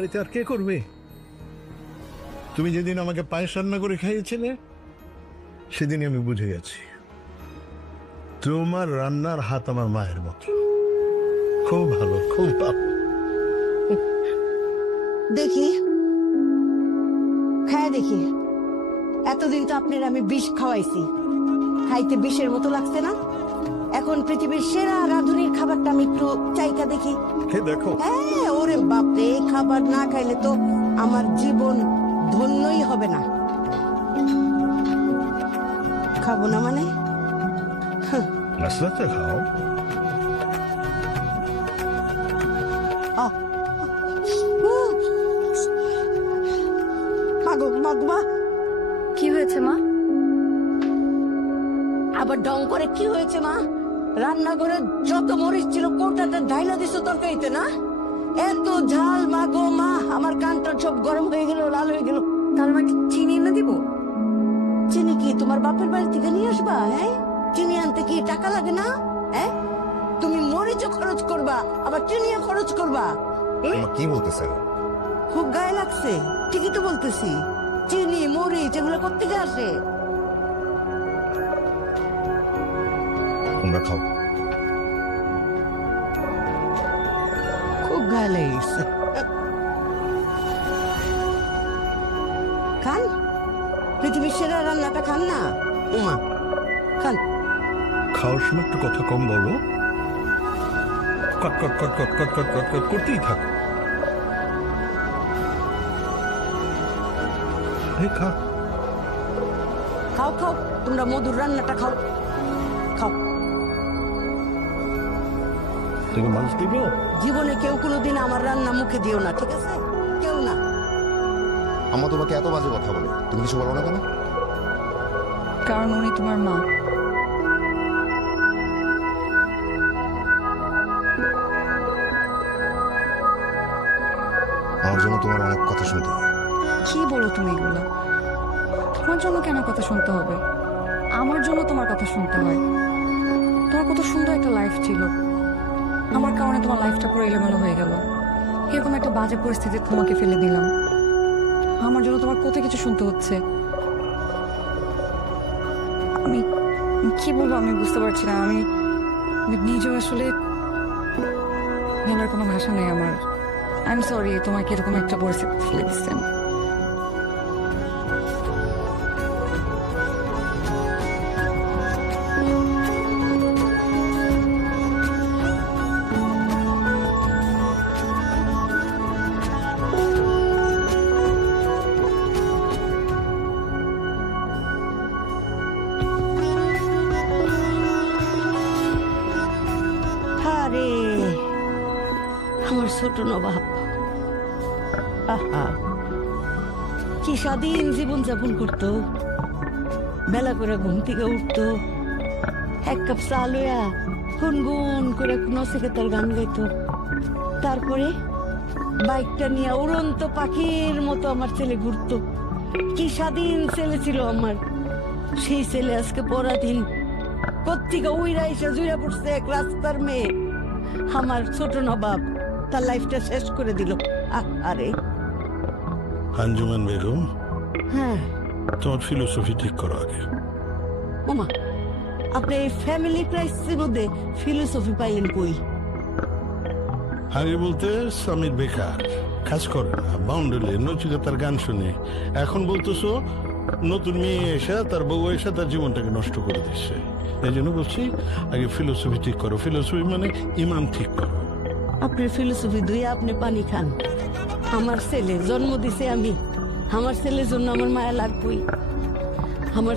বাড়িতে আর কে করবে? তুমি যেদিন আমাকে পায়েস রান্না করে খাইয়েছিলে সেদিনই আমি বুঝে গেছি তোমার রান্নার হাত আমার মায়ের মতো। খুব ভালো, খুব ভালো। দেখি খায় দেখি। এতদিন তো আপনার আমি বিষ খাওয়াইছি, খাইতে বিষের মতো লাগছে না? এখন পৃথিবীর সেরা রাঁধুনির খাবারটা আমি একটু চাইকা দেখি। দেখো। হ্যাঁ, ওরে বাপরে, এই খাবার না খাইলে তো আমার জীবন ধন্যই হবে না। খাবো না মানে? নাসরাতে খাও। মাগো মাগমা, কি হয়েছে মা? আবার ডং করে কি হয়েছে মা? রান্নাঘরে যত মরিচ ছিল কোটাটা ঢাইলা দিছো তরকারিতে না? এত ঝাল মাগো মা, আমার কানটা সব গরম হয়ে গেল, লাল হয়ে গেল। তাহলে মা চিনি এনে দিব? চিনি কি তোমার বাপের বাড়ি থেকে নিয়ে আসবা? হ্যাঁ, চিনি আনতে কি টাকা লাগে না? হ্যাঁ, তুমি মরিচও খরচ করবা আবার চিনিও খরচ করবা। কি বলতেছেন? খুব গায়ে লাগছে। ঠিকই তো বলতেছি, চিনি মরিচ এগুলো কোত্থেকে আসে? তোমরা খাও। খুব গায়ে লেগেছে। খান, পৃথিবীর সেরা রান্নাটা খান না উমা, খান। খাওয়ার সময় একটু কথা কম বলো। কট কট কট কট কট কট কট কট করতেই থাকো। খা। খাও খাও, তোমরা মধুর রান্নাটা খাও, খাও। তুমি মাছ দিবো? জীবনে কেউ কোনোদিন আমার রান্না মুখে দিও না, ঠিক আছে? কেউ না। আমার তোমাকে এত বাজে কথা বলে, তুমি কিছু বলো না কেন? কারণ উনি তোমার মা। আমার জন্য তোমার অনেক কথা শুনতে হয়। কি বলো তুমি এগুলো? তোমার জন্য কেন কথা শুনতে হবে? আমার জন্য তোমার কথা শুনতে হয়। তোমার কত সুন্দর একটা লাইফ ছিল, আমার কারণে তোমার লাইফটা পুরো এলোমেলো হয়ে গেল। এরকম একটা বাজে পরিস্থিতি তোমাকে ফেলে দিলাম। আমার জন্য তোমার কত কিছু শুনতে হচ্ছে। আমি কি বলবো আমি বুঝতে পারছি না। আমি নিজেও আসলে বলার কোনো ভাষা নেই আমার। আই এম সরি তোমাকে এরকম একটা পরিস্থিতি ফেলে দিচ্ছেন। আরে আমার ছোট নবাব, আহা কি স্বাধীন জীবন যাপন করতো। বেলা করে ঘুম থেকে উঠতো, এক কাপ চা লইয়া গুনগুন করে নচিকেতার গান গাইতো। তারপরে বাইকটা নিয়ে উড়ন্ত পাখির মতো আমার ছেলে ঘুরতো। কি স্বাধীন ছেলে ছিল আমার। সেই ছেলে আজকে পরাধীন, কোত্থেকে উইরা এসে জুড়ে পড়ছে এক রাস্তার মেয়ে। আমার ছোট নবাব তার লাইফটা শেষ করে দিল। আরে আঞ্জুমান বেগম, হ্যাঁ তোমার ফিলোসফি ঠিক করো আগে। মামা, আপনি এই ফ্যামিলি ক্রাইসিসের মধ্যে ফিলোসফি পাইলেন কই? আগে বলতে স্বামীর বেকার, কাজ করে না, বাউন্ডারি নচিকেতার গান শুনে। এখন বলতেছো নতুন মেয়ে এসে তার বউ এসে তার জীবনটাকে নষ্ট করে দিচ্ছে। এই জন্য বলছি আগে ফিলোসফি ঠিক করো। ফিলোসফি মানে ইমান ঠিক করো। আপনার ফিলোসফি ধুয়ে আপনি পানি খান। আমার ছেলে জন্ম দিছে আমি, আমার ছেলের জন্য আমার মায়া লাগবই। আমার